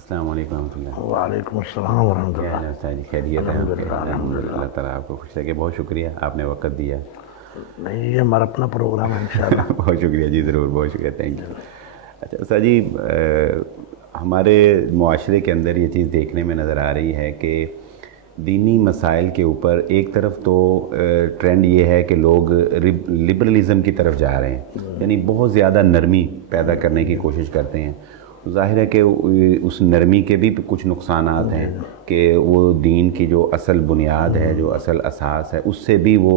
السلام علیکم ورحمۃ اللہ۔ وعلیکم السلام ورحمۃ اللہ۔ خیریت ہے؟ الحمد للہ۔ اللہ تعالیٰ آپ کو خوش رکھے۔ بہت شکریہ، آپ نے وقت دیا۔ نہیں، یہ ہمارا اپنا پروگرام ہے انشاءاللہ۔ بہت شکریہ جی، ضرور، بہت شکریہ، تھینک یو۔ اچھا سر جی، ہمارے معاشرے کے اندر یہ چیز دیکھنے میں نظر آ رہی ہے کہ دینی مسائل کے اوپر ایک طرف تو ٹرینڈ یہ ہے کہ لوگ لبرلزم کی طرف جا رہے ہیں، یعنی بہت زیادہ نرمی پیدا کرنے کی کوشش کرتے ہیں۔ ظاہر ہے کہ اس نرمی کے بھی کچھ نقصانات ہیں کہ وہ دین کی جو اصل بنیاد ہے، جو اصل اساس ہے، اس سے بھی وہ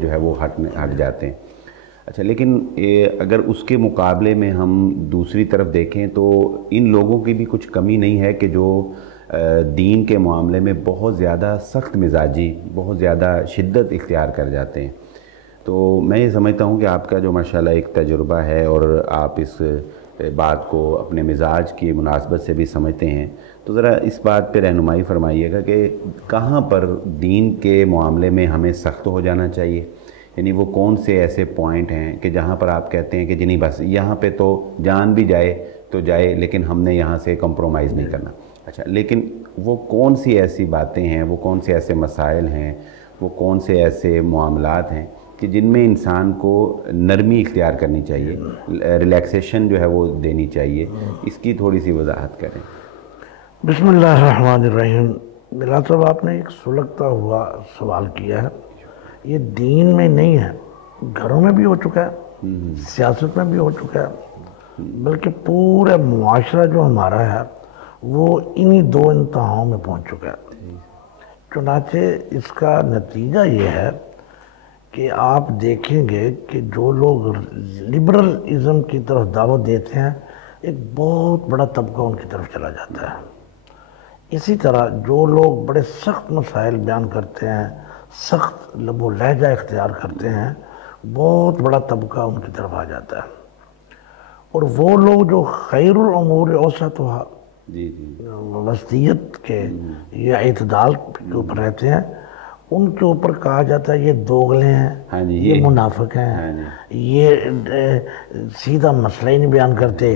جو ہے وہ ہٹ جاتے ہیں۔ اچھا، لیکن اگر اس کے مقابلے میں ہم دوسری طرف دیکھیں تو ان لوگوں کی بھی کچھ کمی نہیں ہے کہ جو دین کے معاملے میں بہت زیادہ سخت مزاجی، بہت زیادہ شدت اختیار کر جاتے ہیں۔ تو میں یہ سمجھتا ہوں کہ آپ کا جو ماشاءاللہ ایک تجربہ ہے اور آپ اس بات کو اپنے مزاج کی مناسبت سے بھی سمجھتے ہیں، تو ذرا اس بات پہ رہنمائی فرمائیے گا کہ کہاں پر دین کے معاملے میں ہمیں سخت ہو جانا چاہیے، یعنی وہ کون سے ایسے پوائنٹ ہیں کہ جہاں پر آپ کہتے ہیں کہ جی نہیں، بس یہاں پہ تو جان بھی جائے تو جائے، لیکن ہم نے یہاں سے کمپرومائز نہیں کرنا۔ اچھا، لیکن وہ کون سی ایسی باتیں ہیں، وہ کون سے ایسے مسائل ہیں، وہ کون سے ایسے معاملات ہیں کہ جن میں انسان کو نرمی اختیار کرنی چاہیے، ریلیکسیشن جو ہے وہ دینی چاہیے؟ اس کی تھوڑی سی وضاحت کریں۔ بسم اللہ الرحمن الرحیم۔ بلا صاحب، آپ نے ایک سلگتا ہوا سوال کیا ہے۔ یہ دین میں نہیں ہے، گھروں میں بھی ہو چکا ہے، سیاست میں بھی ہو چکا ہے، بلکہ پورا معاشرہ جو ہمارا ہے وہ انہی دو انتہاؤں میں پہنچ چکا ہے۔ چنانچہ اس کا نتیجہ یہ ہے کہ آپ دیکھیں گے کہ جو لوگ لبرلزم کی طرف دعوت دیتے ہیں، ایک بہت بڑا طبقہ ان کی طرف چلا جاتا ہے۔ اسی طرح جو لوگ بڑے سخت مسائل بیان کرتے ہیں، سخت لب و لہجہ اختیار کرتے ہیں، بہت بڑا طبقہ ان کی طرف آ جاتا ہے۔ اور وہ لوگ جو خیر الامور اوسطھا، جی جی، وسطیت کے یا اعتدال کے اوپر رہتے ہیں، ان کے اوپر کہا جاتا ہے یہ دوغلے ہیں، یہ منافق ہیں، یہ سیدھا مسئلہ ہی نہیں بیان کرتے،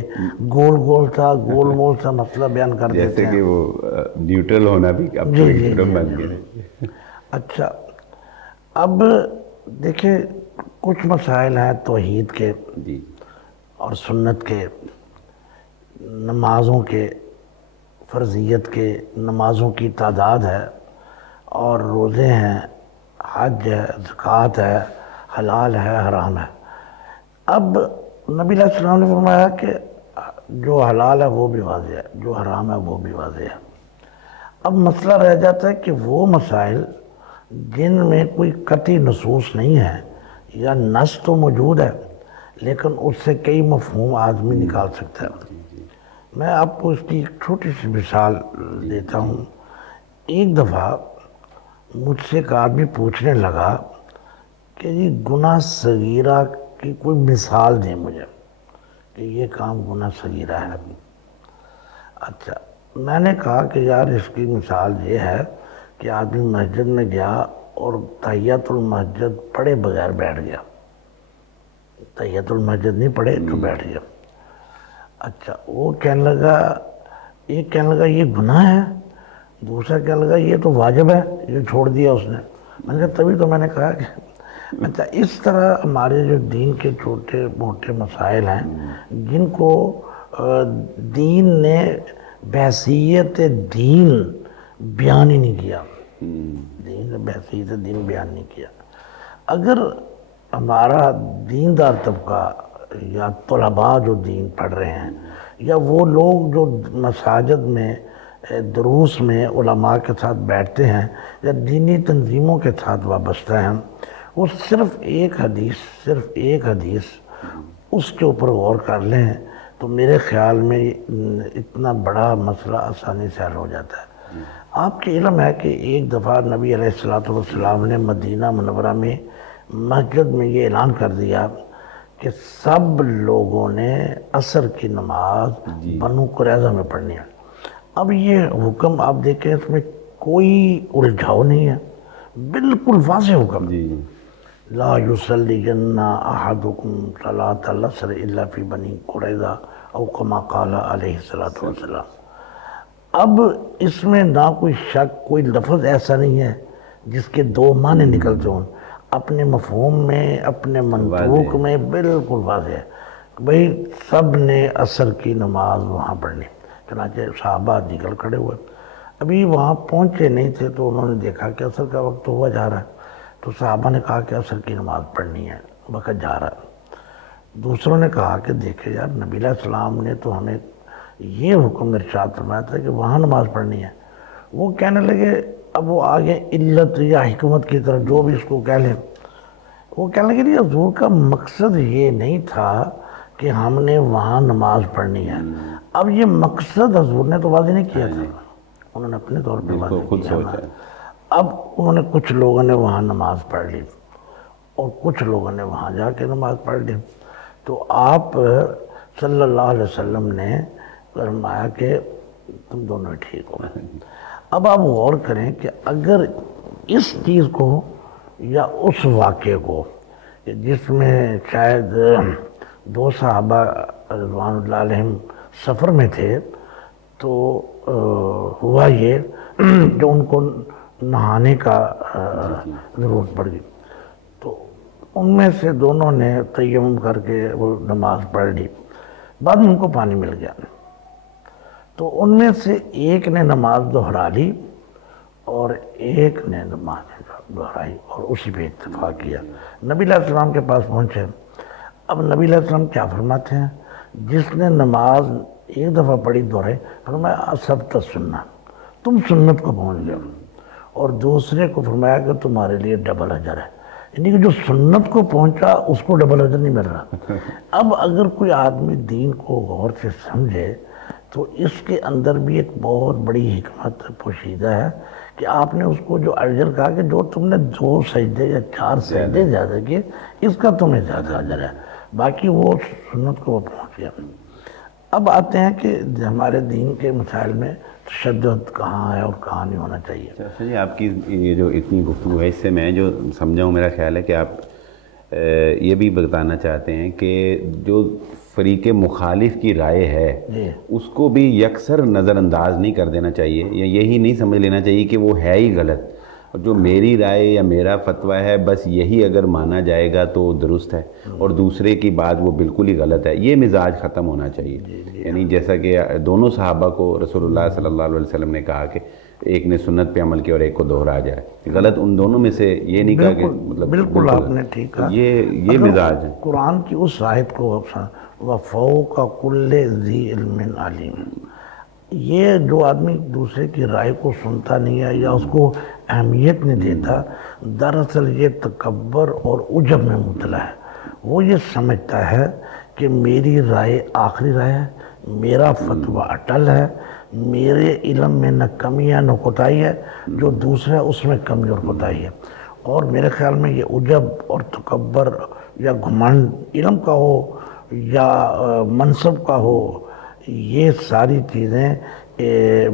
گول مول سا مسئلہ بیان کر دیتے ہیں، جیسے کہ وہ نیوٹرل ہونا بھی اب تو ایک ڈرم بن گیا۔ اچھا، اب دیکھیں، کچھ مسائل ہیں توحید کے اور سنت کے، نمازوں کے، فرضیت کے، نمازوں کی تعداد ہے، اور روزے ہیں، حج ہے، زکوٰۃ ہے، حلال ہے، حرام ہے۔ اب نبی علیہ السلام نے فرمایا کہ جو حلال ہے وہ بھی واضح ہے، جو حرام ہے وہ بھی واضح ہے۔ اب مسئلہ رہ جاتا ہے کہ وہ مسائل جن میں کوئی قطعی نصوص نہیں ہے، یا نص تو موجود ہے لیکن اس سے کئی مفہوم آدمی نکال سکتا ہے۔ میں آپ کو اس کی ایک چھوٹی سی مثال دیتا ہوں۔ ایک دفعہ مجھ سے ایک آدمی پوچھنے لگا کہ یہ گناہ صغیرہ کی کوئی مثال دیں مجھے کہ یہ کام گناہ صغیرہ ہے۔ اچھا، میں نے کہا کہ یار اس کی مثال یہ ہے کہ آدمی مسجد میں گیا اور تحیۃ المسجد پڑھے بغیر بیٹھ گیا، تحیۃ المسجد نہیں پڑھے تو بیٹھ گیا۔ اچھا، وہ کہنے لگا، ایک کہنے لگا یہ گناہ ہے، دوسرا کہنے لگا یہ تو واجب ہے، یہ چھوڑ دیا اس نے۔ میں نے کہا تبھی تو میں نے کہا کہ اچھا، اس طرح ہمارے جو دین کے چھوٹے موٹے مسائل ہیں جن کو دین نے بحیثیت دین بیان ہی نہیں کیا، دین نے بحیثیت دین بیان نہیں کیا۔ اگر ہمارا دیندار طبقہ یا طلباء جو دین پڑھ رہے ہیں، یا وہ لوگ جو مساجد میں دروس میں علماء کے ساتھ بیٹھتے ہیں یا دینی تنظیموں کے ساتھ وابستہ ہیں، وہ صرف ایک حدیث اس کے اوپر غور کر لیں تو میرے خیال میں اتنا بڑا مسئلہ آسانی سے حل ہو جاتا ہے۔ آپ کے علم ہے کہ ایک دفعہ نبی علیہ السلام نے مدینہ منورہ میں مسجد میں یہ اعلان کر دیا کہ سب لوگوں نے عصر کی نماز بنو قریظہ میں پڑھنی ہے۔ اب یہ حکم آپ دیکھیں، اس میں کوئی الجھاؤ نہیں ہے، بالکل واضح حکم۔ لا یصلین احدکم صلاۃ العصر الا فی بنی قریظہ او کما قال علیہ الصلوۃ والسلام۔ اب اس میں نہ کوئی شک، کوئی لفظ ایسا نہیں ہے جس کے دو معنی نکلتے ہوں، اپنے مفہوم میں، اپنے منطوق میں بالکل واضح ہے کہ بھئی سب نے عصر کی نماز وہاں پڑھنی۔ چنانچہ صحابہ نکل کھڑے ہوئے، ابھی وہاں پہنچے نہیں تھے تو انہوں نے دیکھا کہ عصر کا وقت ہوا جا رہا ہے، تو صحابہ نے کہا کہ عصر کی نماز پڑھنی ہے، وقت جا رہا ہے۔ دوسروں نے کہا کہ دیکھیں یار، نبی علیہ السلام نے تو ہمیں یہ حکم ارشاد فرمایا تھا کہ وہاں نماز پڑھنی ہے۔ وہ کہنے لگے، اب وہ آگے علت یا حکمت کی طرف جو بھی اس کو کہہ لیں، وہ کہنے لگے کہ حضور کا مقصد یہ نہیں تھا کہ ہم نے وہاں نماز پڑھنی ہے۔ اب یہ مقصد حضور نے تو واضح نہیں کیا تھا، انہوں نے اپنے طور پہ واضح کیا۔ اب انہوں نے کچھ لوگوں نے وہاں نماز پڑھ لی اور کچھ لوگوں نے وہاں جا کے نماز پڑھ لی، تو آپ صلی اللہ علیہ وسلم نے فرمایا کہ تم دونوں ٹھیک ہو۔ اب آپ غور کریں کہ اگر اس چیز کو یا اس واقعے کو جس میں شاید دو صحابہ رضوان اللہ علیہم سفر میں تھے، تو ہوا یہ کہ ان کو نہانے کا ضرورت پڑ گئی، تو ان میں سے دونوں نے تیمم کر کے وہ نماز پڑھ لی، بعد میں ان کو پانی مل گیا، تو ان میں سے ایک نے نماز دہرا لی اور ایک نے نماز دہرائی اور اسی پہ اتفاق کیا۔ نبی علیہ السلام کے پاس پہنچے، اب نبی علیہ السلام کیا فرماتے ہیں؟ جس نے نماز ایک دفعہ پڑھی دہرائی، فرمایا اصبت سنت، تم سنت کو پہنچ گئے، اور دوسرے کو فرمایا کہ تمہارے لیے ڈبل اجر ہے، یعنی کہ جو سنت کو پہنچا اس کو ڈبل اجر نہیں مل رہا۔ اب اگر کوئی آدمی دین کو غور سے سمجھے تو اس کے اندر بھی ایک بہت بڑی حکمت پوشیدہ ہے کہ آپ نے اس کو جو اجر کہا کہ جو تم نے 2 سجدے یا 4 سجدے زیادہ کیے، اس کا تمہیں زیادہ اجر ہے، باقی وہ سنت کو پہنچ گیا۔ اب آتے ہیں کہ ہمارے دین کے مسائل میں تشدد کہاں ہے اور کہاں نہیں ہونا چاہیے۔ اچھا جی، آپ کی یہ جو اتنی گفتگو ہے، اس سے میں جو سمجھا ہوں، میرا خیال ہے کہ آپ یہ بھی بتانا چاہتے ہیں کہ جو فریق مخالف کی رائے ہے اس کو بھی یکسر نظر انداز نہیں کر دینا چاہیے، یا یہی نہیں سمجھ لینا چاہیے کہ وہ ہے ہی غلط، اور جو میری رائے یا میرا فتویٰ ہے بس یہی اگر مانا جائے گا تو درست ہے، اور دوسرے کی بات وہ بالکل ہی غلط ہے۔ یہ مزاج ختم ہونا چاہیے، یعنی جیسا کہ دونوں صحابہ کو رسول اللہ صلی اللہ علیہ وسلم نے کہا کہ ایک نے سنت پہ عمل کیا اور ایک کو دوہرا جائے، غلط ان دونوں میں سے یہ نہیں کہا کہ مطلب بالکل آپ نے ٹھیک کہا۔ یہ مزاج ہے قرآن کی اس آیت کو وَفَوْقَ كُلِّ ذِي عِلْمٍ عَلِيمٍ، یہ جو آدمی دوسرے کی رائے کو سنتا نہیں ہے یا اس کو اہمیت نہیں دیتا، دراصل یہ تکبر اور عجب میں مبتلا ہے۔ وہ یہ سمجھتا ہے کہ میری رائے آخری رائے ہے، میرا فتویٰ اٹل ہے، میرے علم میں نہ کمی ہے نہ کوتاہی ہے، جو دوسرا ہے اس میں کمی اور کوتاہی ہے۔ اور میرے خیال میں یہ عجب اور تکبر یا گھمنڈ علم کا ہو یا منصب کا ہو، یہ ساری چیزیں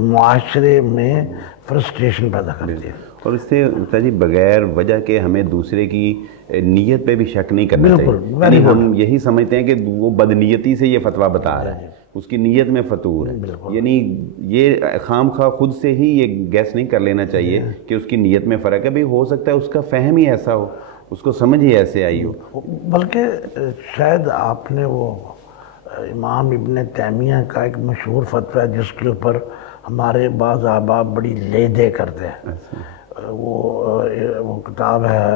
معاشرے میں فرسٹریشن پیدا کرتی ہیں، اور اس سے جی بغیر وجہ کے ہمیں دوسرے کی نیت پہ بھی شک نہیں کرنا چاہیے، یعنی ہم یہی سمجھتے ہیں کہ وہ بدنیتی سے یہ فتویٰ بتا رہا ہے، اس کی نیت میں فتور ہے، یعنی یہ خام خواہ خود سے ہی یہ گیس نہیں کر لینا چاہیے کہ اس کی نیت میں فرق ہے، بھی ہو سکتا ہے اس کا فہم ہی ایسا ہو، اس کو سمجھ ہی ایسے آئی ہو۔ بلکہ شاید آپ نے وہ امام ابن تیمیہ کا ایک مشہور فتویٰ ہے جس کے اوپر ہمارے بعض احباب بڑی لے دے کرتے ہیں، وہ کتاب ہے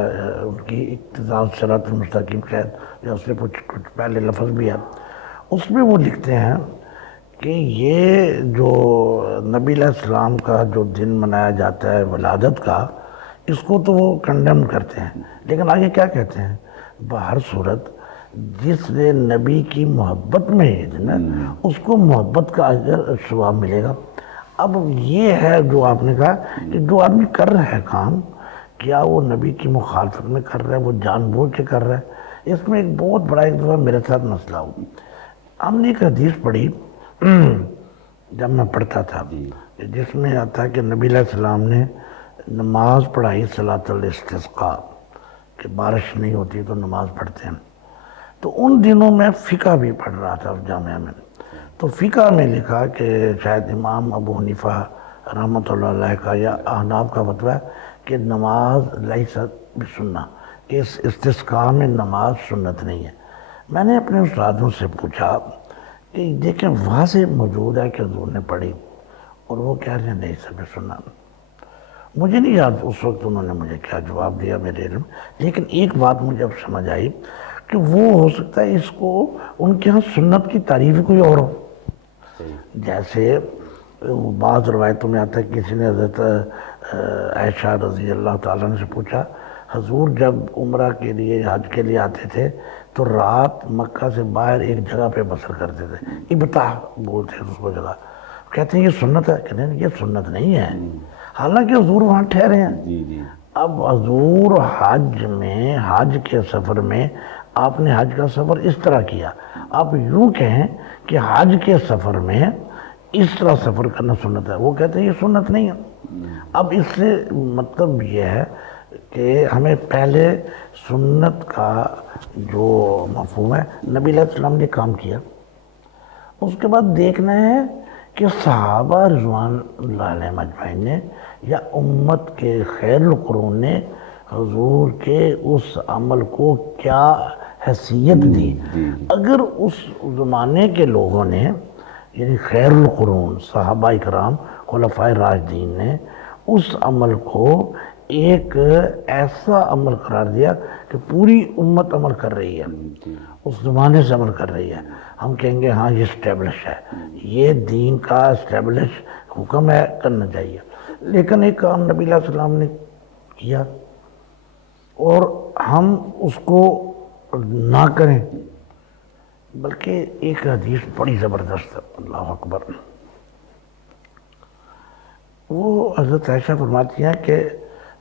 ان کی اقتضاء الصراط المستقیم، شاید یا اس سے کچھ پہلے لفظ بھی ہے، اس میں وہ لکھتے ہیں کہ یہ جو نبی علیہ السلام کا جو دن منایا جاتا ہے ولادت کا، اس کو تو وہ کنڈم کرتے ہیں، لیکن آگے کیا کہتے ہیں؟ بہر صورت جس نے نبی کی محبت میں یہ دن ہے اس کو محبت کا اجر ثواب ملے گا۔ اب یہ ہے جو آپ نے کہا کہ جو آدمی کر رہا ہے کام، کیا وہ نبی کی مخالفت میں کر رہا ہے، وہ جان بوجھ کے کر رہا ہے؟ اس میں ایک بہت بڑا ایک دفعہ میرے ساتھ مسئلہ ہو، ہم نے ایک حدیث پڑھی جب میں پڑھتا تھا، جس میں آتا ہے کہ نبی علیہ السلام نے نماز پڑھائی صلاۃ الاستسقاء، کہ بارش نہیں ہوتی تو نماز پڑھتے ہیں، تو ان دنوں میں فقہ بھی پڑھ رہا تھا اس جامعہ میں، تو فقہ میں لکھا کہ شاید امام ابو حنیفہ رحمۃ اللہ علیہ کا یا احناف کا فتویٰ ہے کہ نماز لیست بسنہ، اس استسقاء میں نماز سنت نہیں ہے۔ میں نے اپنے استادوں سے پوچھا کہ دیکھیں واضح موجود ہے کہ حضور نے پڑھی، اور وہ کہہ رہے ہیں نہیں سب سننا۔ مجھے نہیں یاد اس وقت انہوں نے مجھے کیا جواب دیا میرے علم، لیکن ایک بات مجھے اب سمجھ آئی کہ وہ ہو سکتا ہے اس کو ان کے ہاں سنت کی تعریف ہی کوئی اور ہو۔ جیسے بعض روایتوں میں آتا ہے کسی نے حضرت عائشہ رضی اللہ تعالیٰ عنہ سے پوچھا، حضور جب عمرہ کے لیے حج کے لیے آتے تھے تو رات مکہ سے باہر ایک جگہ پہ بسر کرتے تھے، ابتاح بولتے ہیں اس کو جگہ، کہتے ہیں یہ سنت ہے، کہتے ہیں یہ سنت نہیں ہے، حالانکہ حضور وہاں ٹھہرے ہیں۔ اب حضور حج کے سفر میں آپ نے حج کا سفر اس طرح کیا، آپ یوں کہیں کہ حج کے سفر میں اس طرح سفر کرنا سنت ہے، وہ کہتے ہیں یہ سنت نہیں ہے۔ اب اس سے مطلب یہ ہے کہ ہمیں پہلے سنت کا جو مفہوم ہے نبی علیہ السلام نے کام کیا، اس کے بعد دیکھنا ہے کہ صحابہ رضوان اللہ علیہ اجمعین نے یا امت کے خیر القرون نے حضور کے اس عمل کو کیا حیثیت دی۔ اگر اس زمانے کے لوگوں نے یعنی خیر القرون صحابہ اکرام خلفائے راشدین نے اس عمل کو ایک ایسا عمل قرار دیا کہ پوری امت عمل کر رہی ہے، اس زمانے سے عمل کر رہی ہے، ہم کہیں گے ہاں یہ اسٹیبلش ہے، یہ دین کا اسٹیبلش حکم ہے، کرنا چاہیے۔ لیکن ایک کام نبی علیہ السلام نے کیا اور ہم اس کو نہ کریں، بلکہ ایک حدیث بڑی زبردست ہے، اللہ اکبر، وہ حضرت عائشہ فرماتی ہیں کہ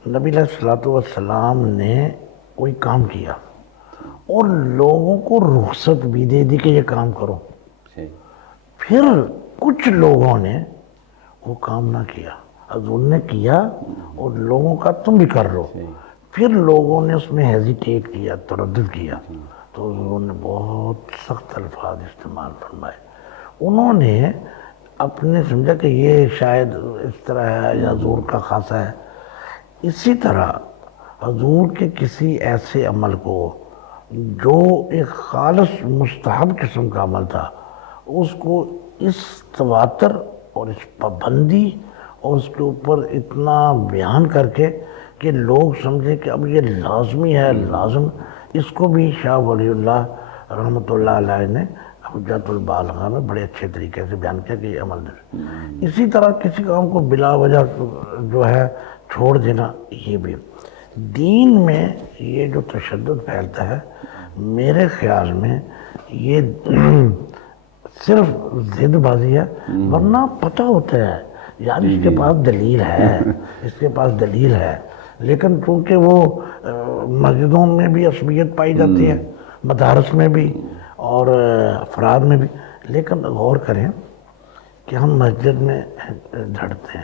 نبی علیہ السلام نے کوئی کام کیا اور لوگوں کو رخصت بھی دے دی کہ یہ کام کرو، پھر کچھ لوگوں نے وہ کام نہ کیا، حضور نے کیا اور لوگوں کا تم بھی کر رہو، پھر لوگوں نے اس میں ہیزیٹیٹ کیا، تردد کیا، تو حضور نے بہت سخت الفاظ استعمال فرمائے۔ انہوں نے اپنے سمجھا کہ یہ شاید اس طرح ہے یا حضور کا خاصہ ہے۔ اسی طرح حضور کے کسی ایسے عمل کو جو ایک خالص مستحب قسم کا عمل تھا، اس کو اس تواتر اور اس پابندی اور اس کے اوپر اتنا بیان کر کے کہ لوگ سمجھیں کہ اب یہ لازمی ہے، لازم، اس کو بھی شاہ ولی اللہ رحمۃ اللہ علیہ نے حجت البالغہ میں بڑے اچھے طریقے سے بیان کیا کہ یہ عمل نہیں۔ اسی طرح کسی کام کو بلا وجہ جو ہے چھوڑ دینا، یہ بھی دین میں یہ جو تشدد پھیلتا ہے، میرے خیال میں یہ صرف ضد بازی ہے، ورنہ پتہ ہوتا ہے یار اس کے پاس دلیل ہے، اس کے پاس دلیل ہے، لیکن چونکہ وہ مسجدوں میں بھی عصبیت پائی جاتی ہے، مدارس میں بھی اور افراد میں بھی، لیکن غور کریں کہ ہم مسجد میں جھڑتے ہیں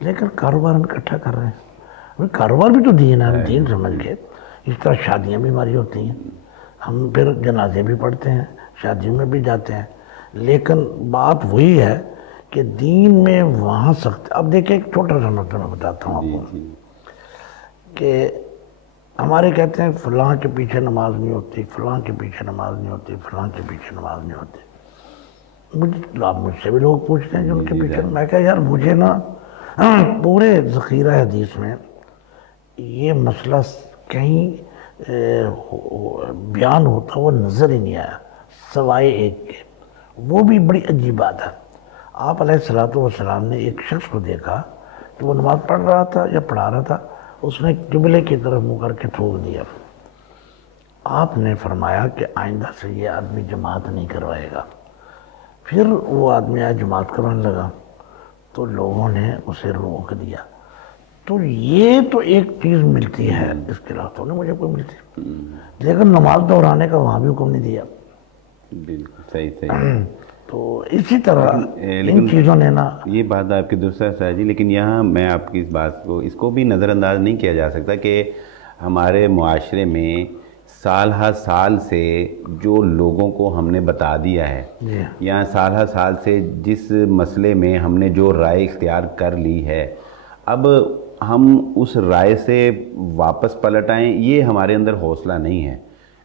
لیکن کاروبار ہم اکٹھا کر رہے ہیں، کاروبار بھی تو دین ہے، دین سمجھ کے۔ اس طرح شادیاں بھی ہماری ہوتی ہیں، ہم پھر جنازے بھی پڑھتے ہیں، شادیوں میں بھی جاتے ہیں، لیکن بات وہی ہے کہ دین میں وہاں سخت۔ اب دیکھیں ایک چھوٹا سا نقطہ میں بتاتا ہوں آپ کو کہ ہمارے کہتے ہیں فلاں کے پیچھے نماز نہیں ہوتی، فلاں کے پیچھے نماز نہیں ہوتی، فلاں کے پیچھے نماز نہیں ہوتی۔ مجھ سے بھی لوگ پوچھتے ہیں کہ ان کے پیچھے، میں کہا یار مجھے نا پورے ذخیرہ حدیث میں یہ مسئلہ کہیں بیان ہوتا وہ نظر ہی نہیں آیا سوائے ایک کے، وہ بھی بڑی عجیب بات ہے۔ آپ علیہ السلام نے ایک شخص کو دیکھا کہ وہ نماز پڑھ رہا تھا یا پڑھا رہا تھا، اس نے قبلے کی طرف منہ کر کے تھوک دیا۔ آپ نے فرمایا کہ آئندہ سے یہ آدمی جماعت نہیں کروائے گا۔ پھر وہ آدمی آیا جماعت کروانے لگا تو لوگوں نے اسے روک دیا۔ تو یہ تو ایک چیز ملتی ہے، اس کے علاوہ تو نہیں مجھے کوئی ملتی، لیکن نماز دہرانے کا وہاں بھی حکم نہیں دیا۔ بالکل صحیح۔ تو اسی طرح ان چیزوں نے نا، یہ بات آپ کی درست ہے جی، لیکن یہاں میں آپ کی اس بات کو، اس کو بھی نظر انداز نہیں کیا جا سکتا کہ ہمارے معاشرے میں سال ہر سال سے جو لوگوں کو ہم نے بتا دیا ہے یا سال ہر سال سے جس مسئلے میں ہم نے جو رائے اختیار کر لی ہے، اب ہم اس رائے سے واپس پلٹ آئیں، یہ ہمارے اندر حوصلہ نہیں ہے۔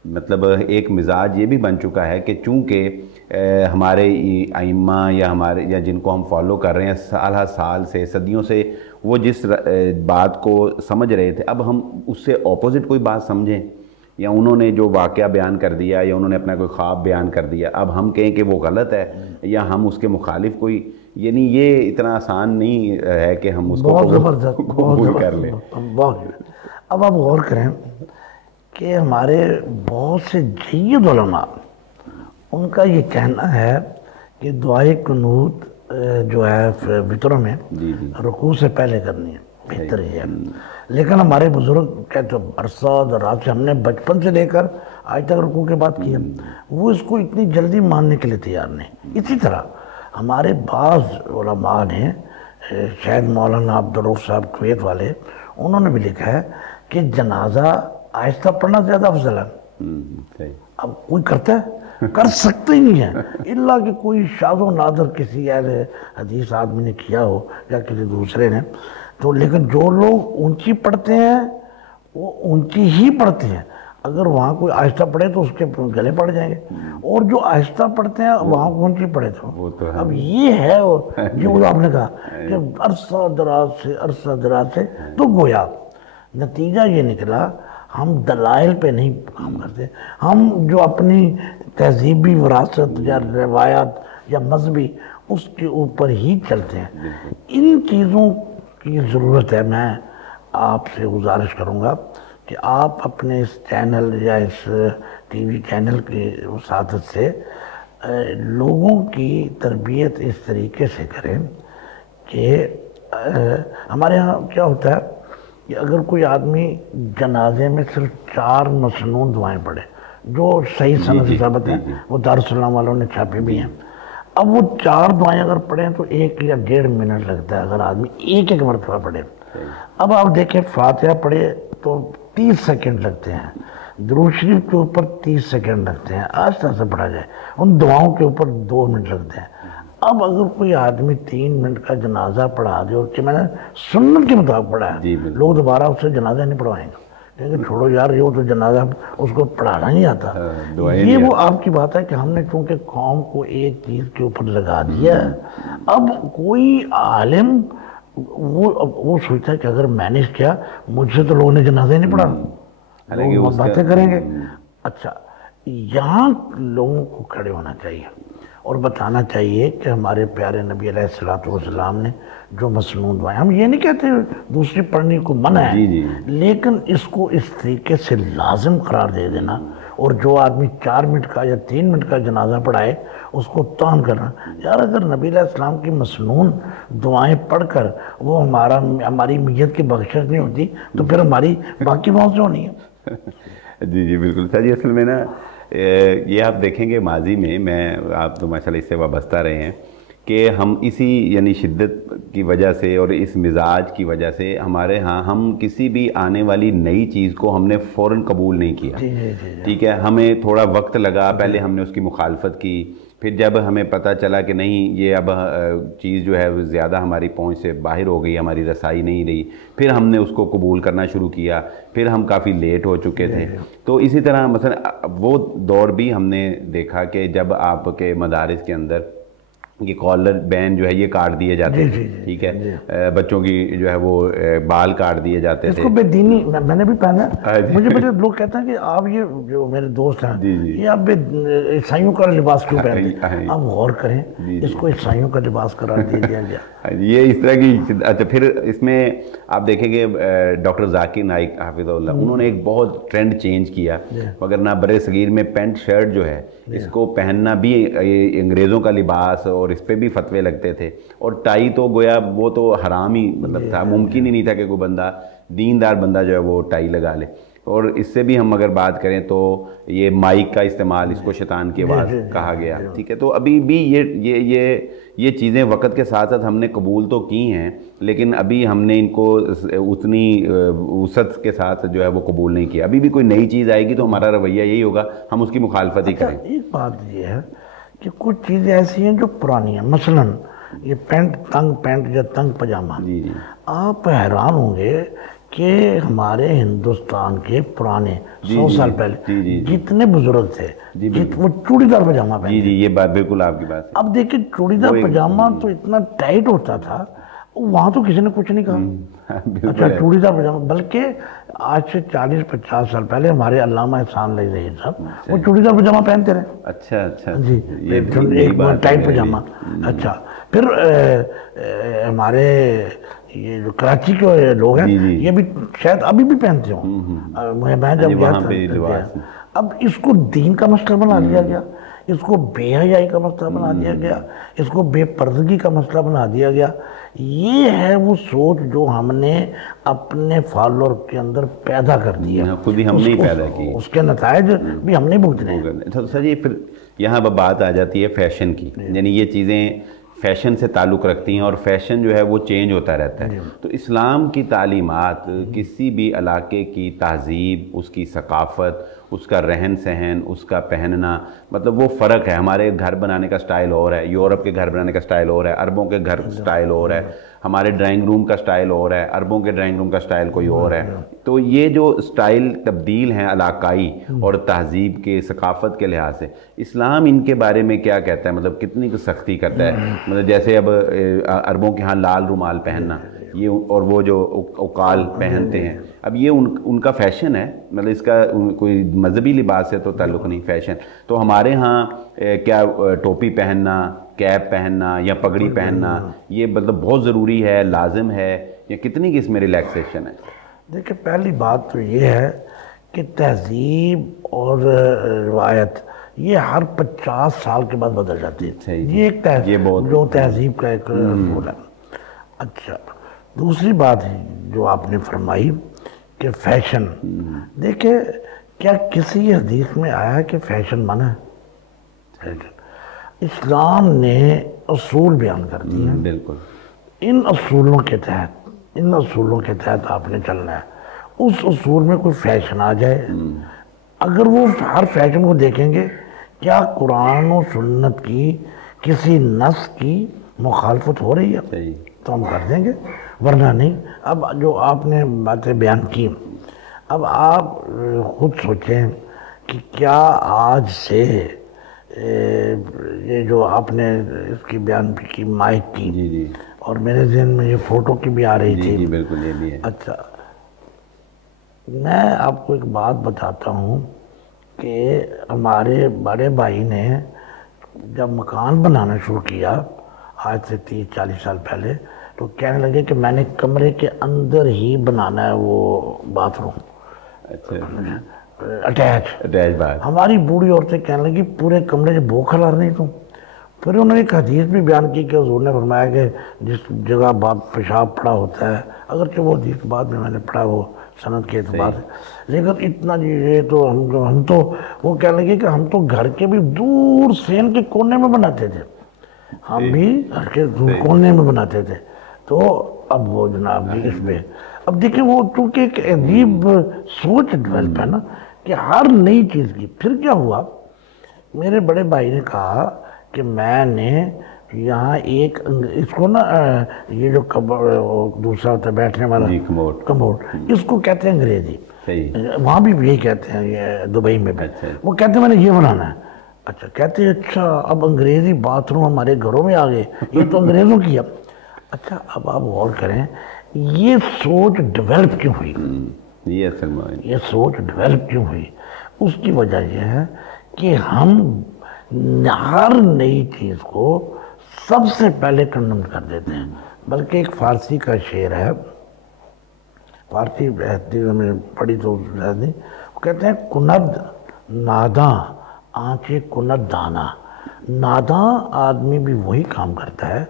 مطلب ایک مزاج یہ بھی بن چکا ہے کہ چونکہ ہمارے ائمہ یا جن کو ہم فالو کر رہے ہیں سال ہر سال سے، صدیوں سے، وہ جس بات کو سمجھ رہے تھے، اب ہم اس سے اپوزٹ کوئی بات سمجھیں، یا انہوں نے جو واقعہ بیان کر دیا یا انہوں نے اپنا کوئی خواب بیان کر دیا، اب ہم کہیں کہ وہ غلط ہے یا ہم اس کے مخالف کوئی، یعنی یہ اتنا آسان نہیں ہے کہ ہم اس کو قبول کر لیں۔ اب آپ غور کریں کہ ہمارے بہت سے جید علماء، ان کا یہ کہنا ہے کہ دعائے قنوت جو ہے وطروں میں رکوع سے پہلے کرنی ہے، بہتر ہی ہے، لیکن ہمارے بزرگ کہتے ہیں برسات اور رات سے ہم نے بچپن سے لے کر آج تک رکوع کے بعد کیا، وہ اس کو اتنی جلدی ماننے کے لیے تیار نہیں۔ اسی طرح ہمارے بعض علماء نے، شاید مولانا عبدالرؤف صاحب کویت والے، انہوں نے بھی لکھا ہے کہ جنازہ آہستہ پڑھنا زیادہ افضل ہے۔ اب کوئی کرتا ہے؟ کر سکتے ہی نہیں ہے، الا کہ کوئی شاذ و نادر کسی اہل حدیث آدمی نے کیا ہو یا کسی دوسرے نے تو، لیکن جو لوگ اونچی پڑھتے ہیں وہ اونچی ہی پڑھتے ہیں، اگر وہاں کوئی آہستہ پڑھے تو اس کے گلے پڑ جائیں گے، اور جو آہستہ پڑھتے ہیں وہاں اونچی پڑھے تو اب یہ ہے جو آپ نے کہا کہ عرصہ دراز سے تو گویا نتیجہ یہ نکلا ہم دلائل پہ نہیں کام کرتے، ہم جو اپنی تہذیبی وراثت یا روایات یا مذہبی اس کے اوپر ہی چلتے ہیں۔ ان چیزوں کی ضرورت ہے۔ میں آپ سے گزارش کروں گا کہ آپ اپنے اس چینل یا اس ٹی وی چینل کی وساطت سے لوگوں کی تربیت اس طریقے سے کریں کہ ہمارے ہاں کیا ہوتا ہے کہ اگر کوئی آدمی جنازے میں صرف 4 مسنون دعائیں پڑھے جو صحیح سند سے ثابت ہیں، وہ دارالسلام والوں نے چھاپے بھی ہیں، اب وہ 4 دعائیں اگر پڑھیں تو 1 یا 1.5 منٹ لگتا ہے اگر آدمی ایک مرتبہ پڑھے۔ اب آپ دیکھیں فاتحہ پڑھے تو 30 سیکنڈ لگتے ہیں، درود شریف کے اوپر 30 سیکنڈ لگتے ہیں، آہستہ سے پڑھا جائے، ان دعاؤں کے اوپر 2 منٹ لگتے ہیں۔ اب اگر کوئی آدمی 3 منٹ کا جنازہ پڑھا دے، اور کہ میں نے سنت کے مطابق پڑھا ہے، لوگ دوبارہ اس سے جنازہ نہیں پڑھوائیں گے، کیونکہ چھوڑو یار یہ تو جنازہ اس کو پڑھانا نہیں آتا۔ یہ وہ آپ کی بات ہے کہ ہم نے چونکہ قوم کو ایک چیز کے اوپر لگا دیا ہے، اب کوئی عالم وہ سوچتا ہے کہ اگر میں نے کیا مجھ سے تو لوگوں نے جنازہ نہیں پڑھا، لوگ باتیں کریں گے۔ اچھا، یہاں لوگوں کو کھڑے ہونا چاہیے اور بتانا چاہیے کہ ہمارے پیارے نبی علیہ السلام نے جو مسنون دعائیں، ہم یہ نہیں کہتے دوسری پڑھنے کو منع ہے، لیکن اس کو اس طریقے سے لازم قرار دے دینا، اور جو آدمی 4 منٹ کا یا 3 منٹ کا جنازہ پڑھائے اس کو تان کرنا۔ یار اگر نبی علیہ السلام کی مسنون دعائیں پڑھ کر وہ ہماری میت کی بخشش نہیں ہوتی تو پھر ہماری باقی دعاؤں سے ہونی ہے۔ جی بالکل سر جی، اصل میں نا یہ آپ دیکھیں گے ماضی میں آپ تو ماشاءاللہ اس سے وابستہ رہے ہیں کہ ہم اسی یعنی شدت کی وجہ سے اور اس مزاج کی وجہ سے ہمارے ہاں ہم کسی بھی آنے والی نئی چیز کو ہم نے فوراً قبول نہیں کیا، ٹھیک ہے، ہمیں تھوڑا وقت لگا، پہلے ہم نے اس کی مخالفت کی، پھر جب ہمیں پتہ چلا کہ نہیں یہ اب چیز جو ہے زیادہ ہماری پہنچ سے باہر ہو گئی، ہماری رسائی نہیں رہی، پھر ہم نے اس کو قبول کرنا شروع کیا، پھر ہم کافی لیٹ ہو چکے تھے۔ تو اسی طرح مثلا وہ دور بھی ہم نے دیکھا کہ جب آپ کے مدارس کے اندر یہ کالر بین جو ہے یہ کاٹ دیے جاتے تھے، ٹھیک ہے، بچوں کی جو ہے وہ بال کاٹ دیے جاتے تھے، اس کو بے دینی میں نے بھی پہنا ہے۔ مجھے بڑے لوگ کہتے ہیں کہ آپ یہ جو میرے دوست ہیں یہ آپ عیسائیوں کا لباس کیوں پہنتے ہیں؟ آپ غور کریں، اس کو عیسائیوں کا لباس قرار دے دیا گیا، یہ اس طرح کی۔ اچھا، پھر اس میں آپ دیکھیں گے ڈاکٹر ذاکر نائک حافظ اللہ، انہوں نے ایک بہت ٹرینڈ چینج کیا، مگر نہ برے صغیر میں پینٹ شرٹ جو ہے اس کو پہننا بھی انگریزوں کا لباس، اور اس پہ بھی فتوے لگتے تھے، اور ٹائی تو گویا وہ تو حرام ہی مطلب تھا، ممکن ہی نہیں تھا کہ کوئی بندہ دیندار بندہ جو ہے وہ ٹائی لگا لے۔ اور اس سے بھی ہم اگر بات کریں تو یہ مائک کا استعمال، اس کو شیطان کی آواز کہا گیا، ٹھیک ہے. تو ابھی بھی یہ چیزیں وقت کے ساتھ ساتھ ہم نے قبول تو کی ہیں، لیکن ابھی ہم نے ان کو اتنی وسعت کے ساتھ جو ہے وہ قبول نہیں کیا. ابھی بھی کوئی نئی چیز آئے گی تو ہمارا رویہ یہی ہوگا، ہم اس کی مخالفت ہی کریں. ایک بات یہ ہے کہ کچھ چیزیں ایسی ہیں جو پرانی ہیں، مثلاً یہ تنگ پینٹ یا تنگ پاجامہ. جی جی آپ حیران ہوں گے کہ ہمارے ہندوستان کے پرانے 100 سال پہلے جتنے بزرگ تھے وہ چوڑی دار پاجامہ پہنتے. جی جی یہ بات بالکل آپ کی بات ہے. اب دیکھیں چوڑی دار پاجامہ تو اتنا ٹائٹ ہوتا تھا، وہاں تو کسی نے کچھ نہیں کہا. اچھا چوڑی دار پاجامہ، بلکہ آج سے 40-50 سال پہلے ہمارے علامہ احسان علی زہیر صاحب وہ چوڑی دار پاجامہ پہنتے رہے. اچھا اچھا جی ایک ٹائٹ پاجامہ. اچھا پھر ہمارے یہ جو کراچی کے لوگ ہیں یہ بھی شاید ابھی بھی پہنتے ہوں. میں جب گیا اب اس کو دین کا مسئلہ بنا دیا گیا، اس کو بے حیائی کا مسئلہ بنا دیا گیا، اس کو بے پردگی کا مسئلہ بنا دیا گیا. یہ ہے وہ سوچ جو ہم نے اپنے فالوور کے اندر پیدا کر دیا، خود ہی ہم نے پیدا کی، اس کے نتائج بھی ہم نہیں بھگتنے. سر جی پھر یہاں بات آ جاتی ہے فیشن کی، یعنی یہ چیزیں فیشن سے تعلق رکھتی ہیں اور فیشن جو ہے وہ چینج ہوتا رہتا ہے. تو اسلام کی تعلیمات کسی بھی علاقے کی تہذیب، اس کی ثقافت، اس کا رہن سہن، اس کا پہننا، مطلب وہ فرق ہے. ہمارے گھر بنانے کا سٹائل اور ہے، یورپ کے گھر بنانے کا سٹائل اور ہے، عربوں کے گھر سٹائل اور ہے، ہمارے ڈرائنگ روم کا سٹائل اور ہے، عربوں کے ڈرائنگ روم کا سٹائل کوئی اور ہے. تو یہ جو سٹائل تبدیل ہیں علاقائی اور تہذیب کے، ثقافت کے لحاظ سے، اسلام ان کے بارے میں کیا کہتا ہے؟ مطلب کتنی سختی کرتا ہے؟ مطلب جیسے اب عربوں کے ہاں لال رومال پہننا، یہ اور وہ جو اوقال پہنتے ہیں، اب یہ ان کا فیشن ہے، مطلب اس کا کوئی مذہبی لباس سے تو تعلق نہیں، فیشن. تو ہمارے ہاں کیا ٹوپی پہننا، کیپ پہننا یا پگڑی پہننا یہ مطلب بہت ضروری ہے، لازم ہے، یا کتنی اس میں ریلیکسیشن ہے؟ دیکھیں پہلی بات تو یہ ہے کہ تہذیب اور روایت یہ ہر 50 سال کے بعد بدل جاتی ہے. یہ ایک جو تہذیب کا ایک اصول ہے. اچھا دوسری بات ہے جو آپ نے فرمائی کہ فیشن، دیکھیں کیا کسی حدیث میں آیا ہے کہ فیشن منع ہے؟ اسلام نے اصول بیان کر دی ہیں. بالکل ان اصولوں کے تحت آپ نے چلنا ہے. اس اصول میں کوئی فیشن آ جائے، اگر وہ ہر فیشن کو دیکھیں گے، کیا قرآن و سنت کی کسی نص کی مخالفت ہو رہی ہے تو ہم کر دیں گے، ورنہ نہیں. اب جو آپ نے باتیں بیان کی، اب آپ خود سوچیں کہ کیا آج سے یہ جو آپ نے اس کی بیان کی مائک کی، اور میرے ذہن میں یہ فوٹو کی بھی آ رہی تھی. جی بالکل یہ بھی ہے. اچھا میں آپ کو ایک بات بتاتا ہوں کہ ہمارے بڑے بھائی نے جب مکان بنانا شروع کیا آج سے 30-40 سال پہلے، تو کہنے لگے کہ میں نے کمرے کے اندر ہی بنانا ہے وہ باتھ روم. اٹیچ بات. ہماری بوڑھی عورتیں کہنے لگی پورے کمرے سے بو کھلار نہیں تم. پھر انہوں نے ایک حدیث بھی بیان کی کہ حضور نے فرمایا کہ جس جگہ پیشاب پڑا ہوتا ہے، اگرچہ وہ حدیث بعد میں نے پڑھا وہ سند کے اعتبار سے، لیکن اتنا یہ تو ہم تو وہ کہنے لگے کہ ہم تو گھر کے بھی دور سین کے کونے میں بناتے تھے، ہم بھی گھر کے کونے میں بناتے تھے. تو اب وہ جناب اس میں اب دیکھیں وہ چونکہ ایک عجیب سوچ ڈیولپ ہے نا کہ ہر نئی چیز کی. پھر کیا ہوا، میرے بڑے بھائی نے کہا کہ میں نے یہاں ایک اس کو نا یہ جو دوسرا ہوتا ہے بیٹھنے والا کموڈ، اس کو کہتے ہیں انگریزی، وہاں بھی یہی کہتے ہیں یہ دبئی میں بھی. وہ کہتے ہیں میں نے یہ بنانا ہے. اچھا کہتے ہیں اچھا اب انگریزی باتھ روم ہمارے گھروں میں آ گئے، یہ تو انگریزوں کی. اچھا اب آپ غور کریں یہ سوچ ڈیولپ کیوں ہوئی؟ یہ سوچ ڈیولپ کیوں ہوئی؟ اس کی وجہ یہ ہے کہ ہم ہر نئی چیز کو سب سے پہلے کنڈم کر دیتے ہیں. بلکہ ایک فارسی کا شعر ہے، فارسی میں پڑھی تو وہ کہتے ہیں کند ناداں آنچے کند دانا. ناداں آدمی بھی وہی کام کرتا ہے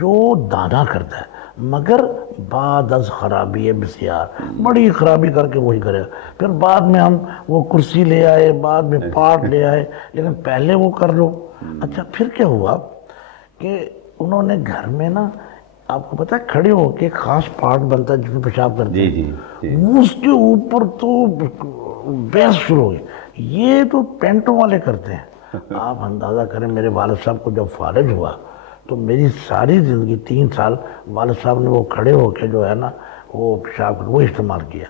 جو دانا کرتا ہے، مگر بعد از خرابی بسیار، بڑی خرابی کر کے وہی کرے گا، پھر بعد میں ہم وہ کرسی لے آئے، بعد میں پارٹ لے آئے، لیکن پہلے وہ کر لو۔ اچھا پھر کیا ہوا کہ انہوں نے گھر میں نا، آپ کو پتہ ہے کھڑے ہو کے خاص پارٹ بنتا ہے جس میں پیشاب کرتے ہیں، اس کے اوپر تو بحث شروع ہو گئی، یہ تو پینٹوں والے کرتے ہیں۔ آپ اندازہ کریں میرے والد صاحب کو جب فارغ ہوا تو میری ساری زندگی 3 سال والد صاحب نے وہ کھڑے ہو کے جو ہے نا وہ پیشاب وہ استعمال کیا۔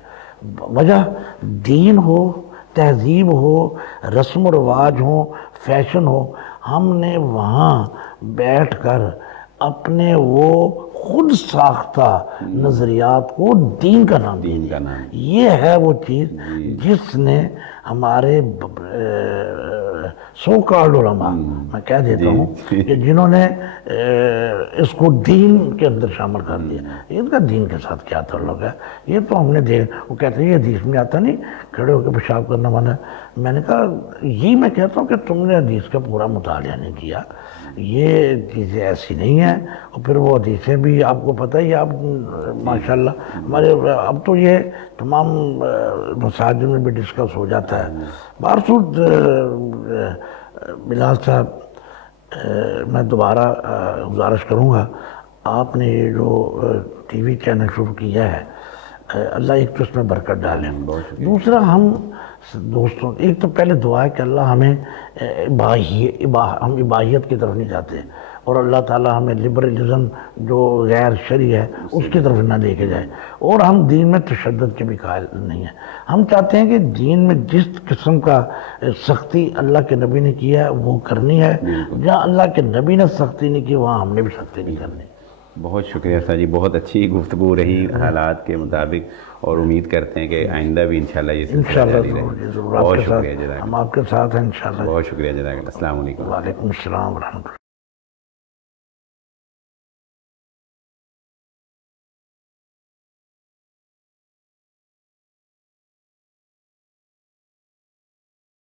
وجہ دین ہو، تہذیب ہو، رسم و رواج ہو، فیشن ہو، ہم نے وہاں بیٹھ کر اپنے وہ خود ساختہ نظریات کو دین کا نام دیا۔ یہ ہے وہ چیز جس نے ہمارے سو کالڈ علماء، میں کہہ دیتا ہوں کہ جنہوں نے اس کو دین کے اندر شامل کر دیا۔ ان کا دین کے ساتھ کیا تعلق ہے؟ یہ تو ہم نے دیکھا، وہ کہتے ہیں یہ حدیث میں آتا نہیں کھڑے ہو کے پیشاب کرنا منع ہے۔ میں نے کہا یہ میں کہتا ہوں کہ تم نے حدیث کا پورا مطالعہ نہیں کیا، یہ چیزیں ایسی نہیں ہیں۔ اور پھر وہ حدیثیں بھی آپ کو پتہ ہی، آپ ماشاءاللہ ہمارے اب تو یہ تمام مساجد میں بھی ڈسکس ہو جاتا ہے۔ بارصورت بلال صاحب، میں دوبارہ گزارش کروں گا، آپ نے یہ جو ٹی وی چینل شروع کیا ہے، اللہ ایک تو اس میں برکت ڈالیں، دوسرا ہم دوستوں ایک تو پہلے دعا ہے کہ اللہ ہمیں ہم اباحیت کی طرف نہیں جاتے، اور اللہ تعالیٰ ہمیں لبرلزم جو غیر شرعی ہے اس کی طرف نہ لے کے جائے، اور ہم دین میں تشدد کے بھی قائل نہیں ہیں۔ ہم چاہتے ہیں کہ دین میں جس قسم کا سختی اللہ کے نبی نے کیا ہے وہ کرنی ہے، جہاں اللہ کے نبی نے سختی نہیں کی وہاں ہم نے بھی سختی نہیں کرنی۔ بہت شکریہ سر جی، بہت اچھی گفتگو رہی حالات کے مطابق، اور امید کرتے ہیں کہ آئندہ بھی انشاءاللہ یہ سلسلہ جاری رہے۔ ضرور، بہت شکریہ جزاک اللہ، ہم آپ کے ساتھ ہیں انشاءاللہ۔ بہت شکریہ جزاک اللہ، السلام علیکم۔ وعلیکم السلام ورحمۃ اللہ۔